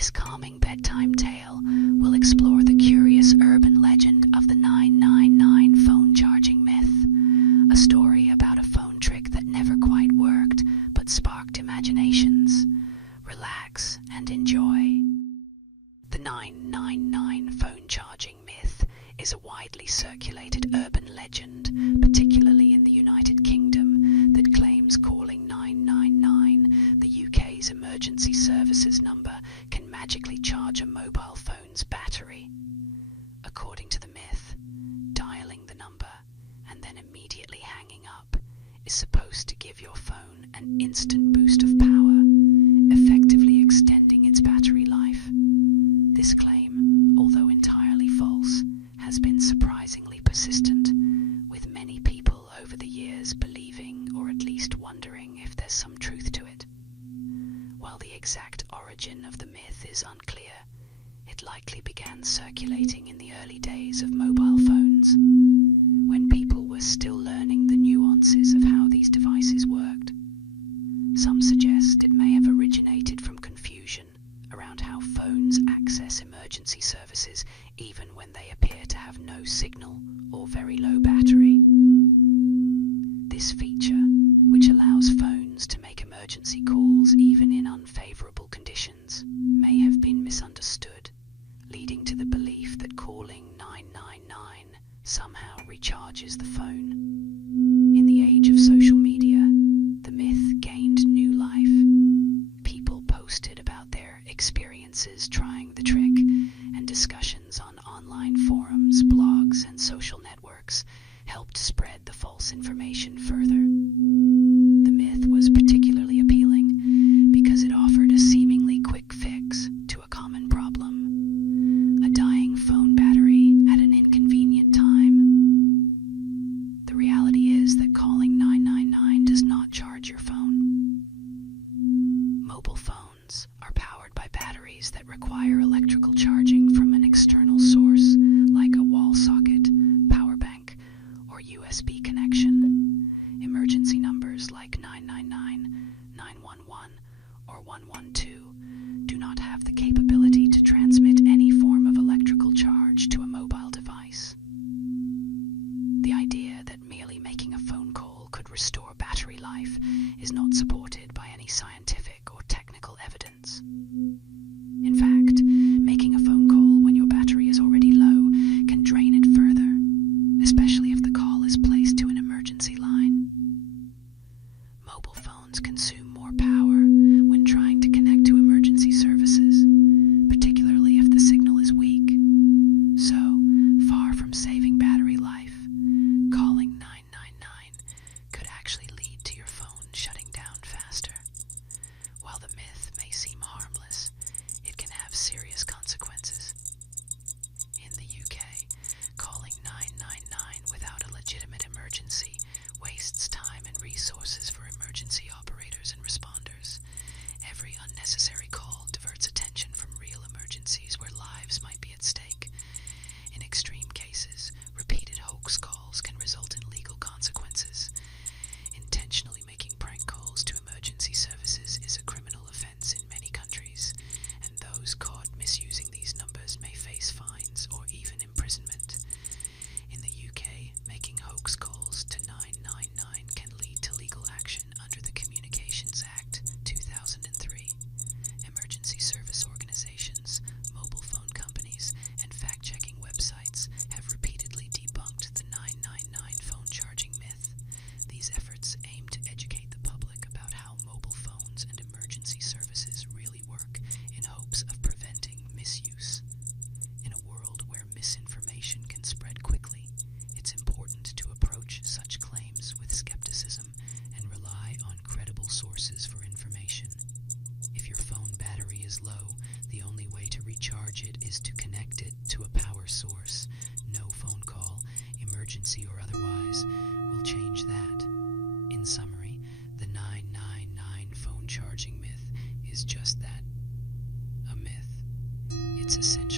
this calming bedtime tale, we'll explore the curious urban legend of the 999 phone charging myth, a story about a phone trick that never quite worked but sparked imaginations. Relax and enjoy. The 999 phone charging myth is a widely circulated urban legend, particularly in the United Kingdom, that claims calling 999, the UK's emergency services number, can magically charge a mobile phone's battery. According to the myth, dialing the number and then immediately hanging up is supposed to give your phone an instant boost of power, effectively extending its battery life. This claim, although entirely false, has been surprisingly persistent, with many people over the years believing or at least wondering if there's some truth to it. While the exact origin of the myth is unclear, it likely began circulating in the early days of mobile phones, when people were still learning the nuances of how these devices worked. Some suggest it may have originated from confusion around how phones access emergency services even when they appear to have no signal or very low battery. This feature, which allows phones to make emergency calls even in unfavorable conditions, may have been misunderstood, leading to the belief that calling 999 somehow recharges the phone. In the age of social media, the myth gained new life. People posted about their experiences trying the trick, and discussions on online forums, blogs, and social networks helped spread the false information further. The myth was particularly appealing because it offered a seemingly quick fix to a common problem: a dying phone battery at an inconvenient time. The reality is that calling 999 does not charge your phone. Mobile phones are powered by batteries that require electrical charging from an external source, like a wall socket, power bank, or USB connection. Emergency numbers like 999, 911, or 112 do not have the capability to transmit any form of electrical charge to a mobile device. The idea that merely making a phone call could restore battery life is not supported by any scientific or technical evidence. In fact, making a phone call when your battery is already low can drain it further, especially if the call is placed to an emergency line. Mobile phones consume more power when trying to connect to emergency services, particularly if the signal is weak. So, far from saving battery life, calling 999 could actually lead to your phone shutting down faster. While the myth may seem harmless, it can have serious consequences. In the UK, calling 999 without a legitimate emergency wastes time and resources for emergency operators and responders. Every unnecessary call diverts attention from real emergencies where lives might be at stake. In extreme cases, repeated hoax calls can result in legal consequences. Intentionally making prank calls to emergency services is a criminal offense in many countries, and those caught misusing these numbers may face fines or even imprisonment. In the UK, making hoax calls to 999 can lead to legal action under the Communications Act 2003. Emergency service organizations, mobile phone companies, and fact-checking websites have repeatedly debunked the 999 phone charging myth. These efforts aim to educate the public about how mobile phones and emergency services really work, in hopes of preventing misuse. In a world where misinformation can spread quickly, it's important to approach such claims with skepticism and rely on credible sources for information. If your phone battery is low, the only way to recharge it is to connect it to a power source. No phone call, emergency or otherwise, will change that. In summary, the 999 phone charging myth is just that, a myth. It's essential